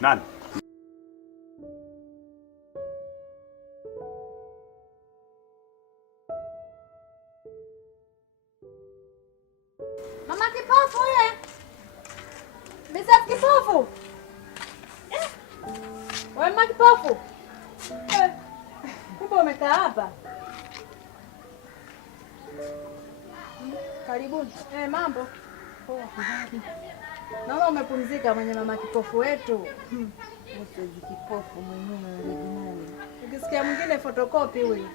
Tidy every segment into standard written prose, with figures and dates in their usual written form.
Nani? Mama kipofu yule. Bisa kipofu. Wewe mama kipofu. Kumbe umekaa hapa. Karibuni. Mambo. Poa. Naona umepumzika mwenye mama kipofu wetu. Mimi kipofu mwenyewe original. Ukisikia mwingine photocopy huyu.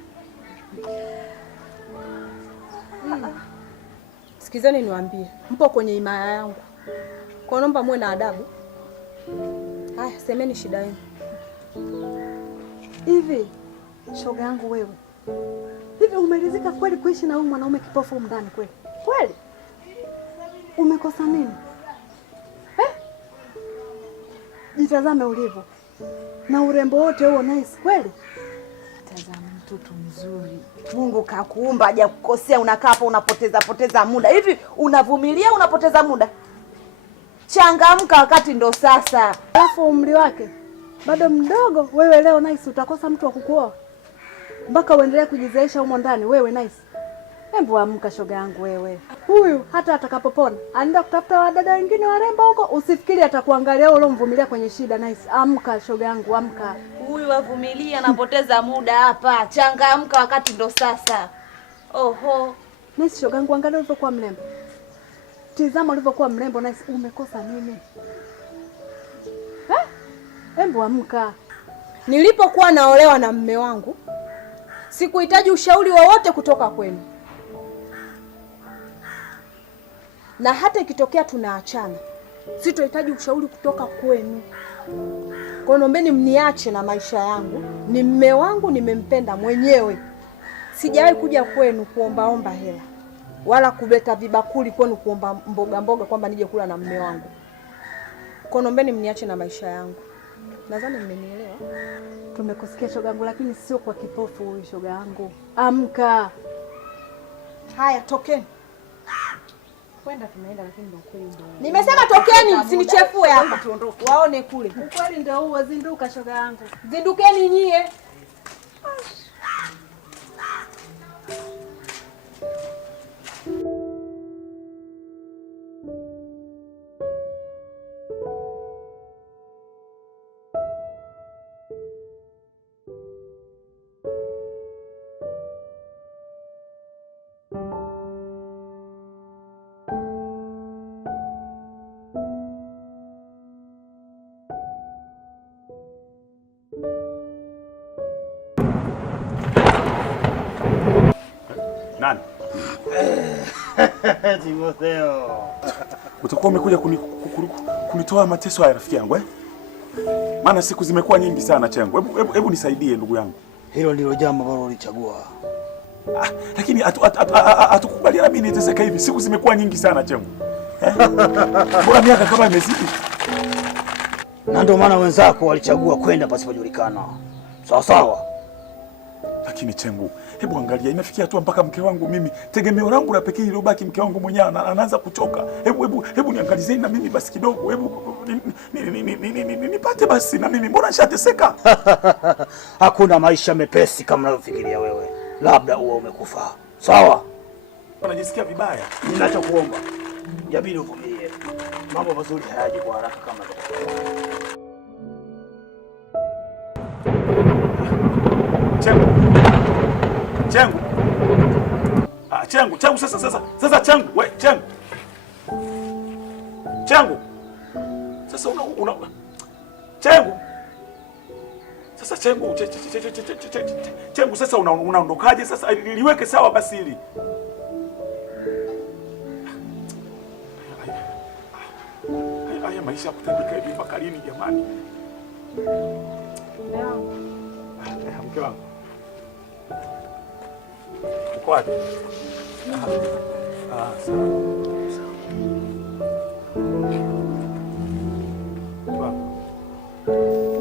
Sikizeni niwaambie, mpo kwenye imaya yangu. Kwa naomba muwe na adabu. Haya, semeni shida yenu. Hivi shoga yangu wewe. Hivi umeridhika kweli kuishi na huyu mwanaume kipofu ndani kweli? Kweli? Umekosa nini? Jitazame ulivyo. Na urembo wote huo nice kweli? Tazama mtoto mzuri. Mungu kakuumba haja kukosea, unakaa hapo unapoteza muda. Hivi unavumilia unapoteza muda? Changamka wakati ndo sasa. Alafu umri wake bado mdogo. Wewe leo nice utakosa mtu wa kukuoa. Mpaka uendelee kujizeesha humo ndani wewe nice. Hebu amka shoga yangu wewe. Huyu hata atakapopona anaenda kutafuta wadada wengine warembo huko, usifikiri atakuangalia wewe ulomvumilia kwenye shida nice. Amka shoga yangu, amka. Huyu wavumilia anapoteza muda hapa. Changamka wakati ndo sasa. Oho. Nice shoga yangu, angalia ulivyokuwa mrembo. Tizama ulivyokuwa mrembo nice. Umekosa nini? Hebu amka. Nilipokuwa naolewa na mume wangu, sikuhitaji ushauri wowote kutoka kwenu. Na hata ikitokea tunaachana, sitohitaji ushauri kutoka kwenu. Kwa naombeni mniache na maisha yangu. Ni mume wangu, nimempenda mwenyewe. Sijawahi kuja kwenu kuombaomba hela. Wala kuleta vibakuli kwenu kuomba mboga kwamba nije kula na mume wangu. Kwa naombeni mniache na maisha yangu. Nadhani mmenielewa. Tumekusikia shoga yangu, lakini sio kwa kipofu huyu shoga yangu. Amka. Haya, tokeni. Kwenda tunaenda, lakini ndio kweli ndio. Nimesema tokeni, msinichefue hapa. Waone kule. Ukweli ndio huo, zinduka shoga yangu. Zindukeni nyie. Nani? Timotheo. Utakuwa umekuja kunitoa mateso haya rafiki yangu Maana siku zimekuwa nyingi sana Chengo. Hebu nisaidie ndugu yangu. Hilo ndilo jambo ambalo ulichagua. Lakini atukubaliana mimi niteseka hivi. Siku zimekuwa nyingi sana Chengo. Bora miaka kama imezidi. Na ndio maana wenzako walichagua kwenda pasipojulikana. Sawa sawa. Lakini Chengo, hebu angalia, imefikia hatua mpaka mke wangu mimi, tegemeo langu la pekee lilobaki mke wangu mwenyewe anaanza kuchoka. Hebu niangalizeni na mimi basi kidogo. Hebu nipate basi na mimi, mbona nishateseka? Hakuna maisha mepesi kama unavyofikiria wewe. Labda uwe umekufa. Sawa? Unajisikia vibaya. Ninachokuomba, jabili uvumilie. Mambo mazuri hayaji kwa haraka kama Chengo. Chengo sasa Chengo, we Chengo. Sasa Chengo. Sasa Chengo sasa unaondokaje sasa? Liweke sawa basi hili. Haya maisha kutandika hivi mpaka lini jamani? Mke wangu. Uko wapi? Sawa.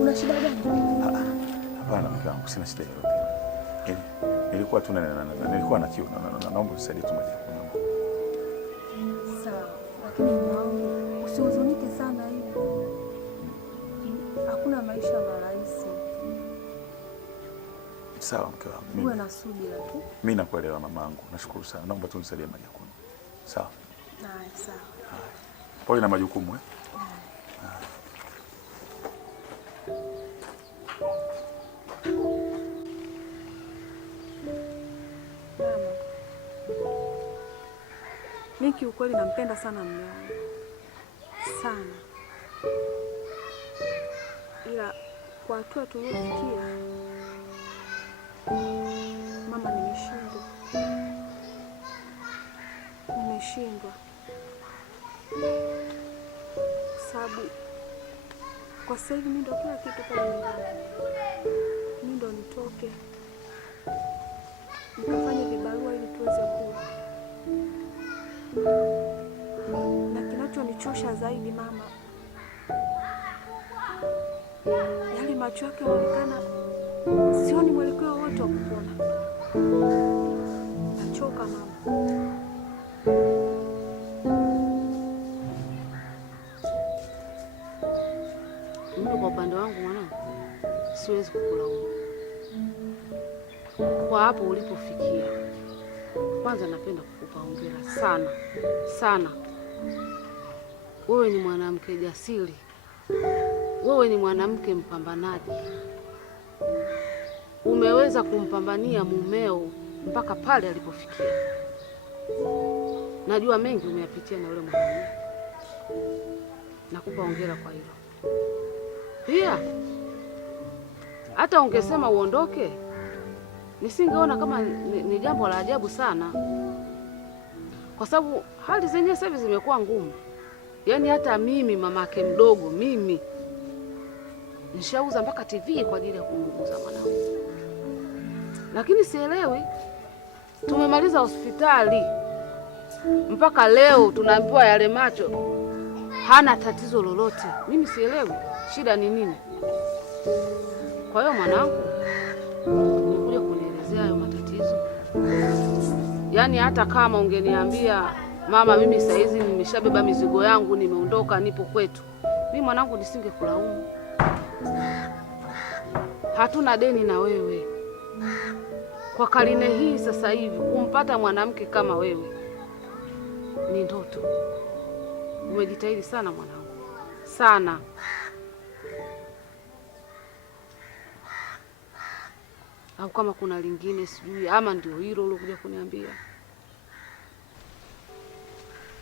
Una shida gani? Hapana mke wangu, sina shida yoyote. Nilikuwa tu nilikuwa na kiu, naomba usaidie tu moja. Sawa, lakini usiuzunike sana hivi. maisha marahisi. Sawa mke wangu. Uwe na subira tu. Mimi nakuelewa mamangu. Nashukuru sana. Naomba tu nisaidie maji ya kunywa. Sawa. Haya, sawa. Pole na majukumu Mama, mimi kiukweli nampenda sana mume wangu sana, ila kwa hatua tuliofikia mama, nimeshindwa sababu kwa sasa hivi mimi ndo kila kitu pale nyumbani. Mimi ndo nitoke nikafanye vibarua ili tuweze kula, na kinachonichosha zaidi mama, yale macho yake yanaonekana sioni mwelekeo wote wa kupona. Nachoka mama. Mimi kwa upande wangu mwanangu, siwezi kukulaumu kwa hapo ulipofikia. Kwanza napenda kukupa hongera sana sana. Wewe ni mwanamke jasiri, wewe ni mwanamke mpambanaji. Umeweza kumpambania mumeo mpaka pale alipofikia. Najua mengi umeyapitia na yule mwanamume. Nakupa hongera kwa hilo. Pia hata ungesema uondoke, nisingeona kama ni jambo la ajabu sana, kwa sababu hali zenyewe sasa zimekuwa ngumu. Yaani hata mimi mamake mdogo, mimi nishauza mpaka TV kwa ajili ya kumuuguza mwanangu. Lakini sielewi, tumemaliza hospitali mpaka leo tunaambiwa yale macho hana tatizo lolote. Mimi sielewi shida ni nini. Kwa hiyo mwanangu, umekuja kunielezea hayo matatizo. Yaani hata kama ungeniambia mama, mimi saa hizi nimeshabeba mizigo yangu, nimeondoka, nipo kwetu, mimi mwanangu nisingekulaumu. Hatuna deni na wewe. Kwa karine hii sasa hivi kumpata mwanamke kama wewe ni ndoto. Umejitahidi sana mwanangu, sana. Au kama kuna lingine sijui, ama ndio hilo ulikuja kuniambia?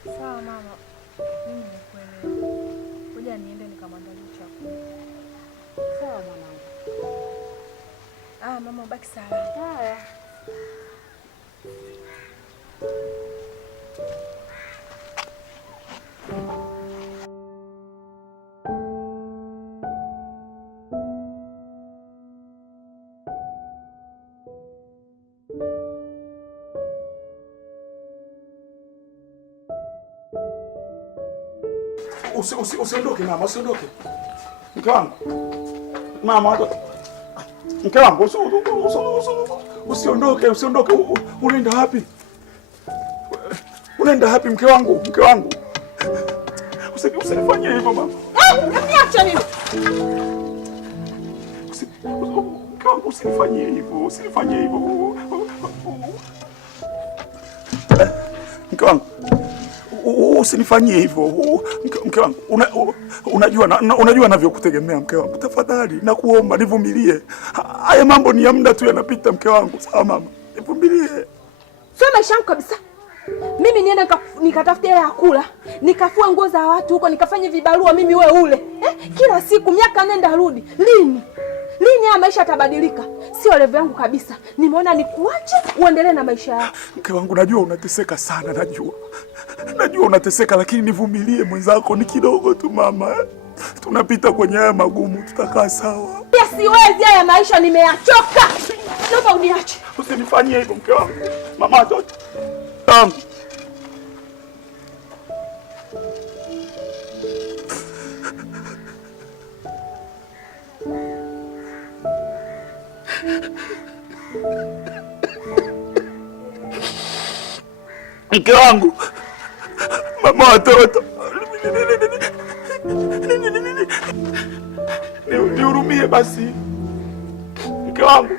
Sawa mama, mimi nimekuelewa. Ngoja niende nikamwandalie chakula. Sawa mwanangu. Mama, baki salama. Haya. Usiondoke mama, usiondoke. Mke wangu. Mama, mke wangu, usiondoke, usiondoke. Unaenda wapi? Unaenda wapi mke wangu? Mke wangu. Usinifanyie hivyo mama. Niache mimi. Mke wangu, usinifanyie hivyo, usinifanyie hivyo. Mke wangu. Usinifanyie hivyo. Mke wangu, unajua navyokutegemea mke wangu. Tafadhali nakuomba nivumilie. Haya mambo ni ya muda tu, yanapita mke wangu. Sawa mama, nivumilie. Sio maisha yangu kabisa. Mimi niende nikatafutia hela ya kula, nikafua nguo za watu huko, nikafanye vibarua mimi wewe ule. Kila siku miaka nenda rudi. Lini haya maisha yatabadilika? Sio level yangu kabisa. Nimeona nikuache uendelee na maisha yako. Mke wangu, najua unateseka sana, najua unateseka, lakini nivumilie mwenzako, ni kidogo tu mama. Tunapita kwenye haya magumu, tutakaa sawa. Pia siwezi haya maisha, nimeyachoka. Naomba uniache. Usinifanyie hivyo mke wangu. Mama watoto. Mke wangu, mama watoto, nihurumie. nihurumie basi mke wangu.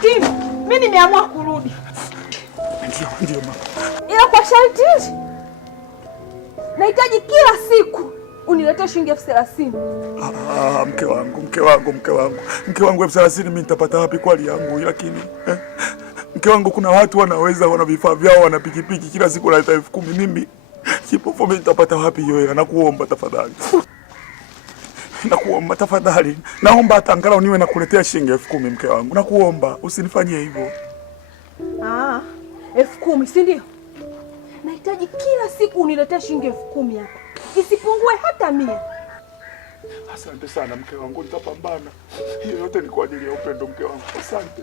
Tim, mimi nimeamua kurudi. Ndio mama. Ila kwa sharti hili. Nahitaji kila siku uniletee shilingi 30,000. Mke wangu 30,000 mimi nitapata wapi kwa hali yangu? Lakini mke wangu, kuna watu wana vifaa vyao, wana pikipiki, kila siku naleta 10,000. Mimi kipofu, mimi nitapata wapi hiyo hela? Nakuomba tafadhali. Nakuomba tafadhali. Naomba hata angalau niwe nakuletea shilingi 10,000 mke wangu. Nakuomba usinifanyie hivyo. 10,000, si ndio? Nahitaji kila siku uniletee shilingi 10,000 hapa. Isipungue hata 100. Asante sana mke wangu, nitapambana. Hiyo yote ni kwa ajili ya upendo mke wangu. Asante.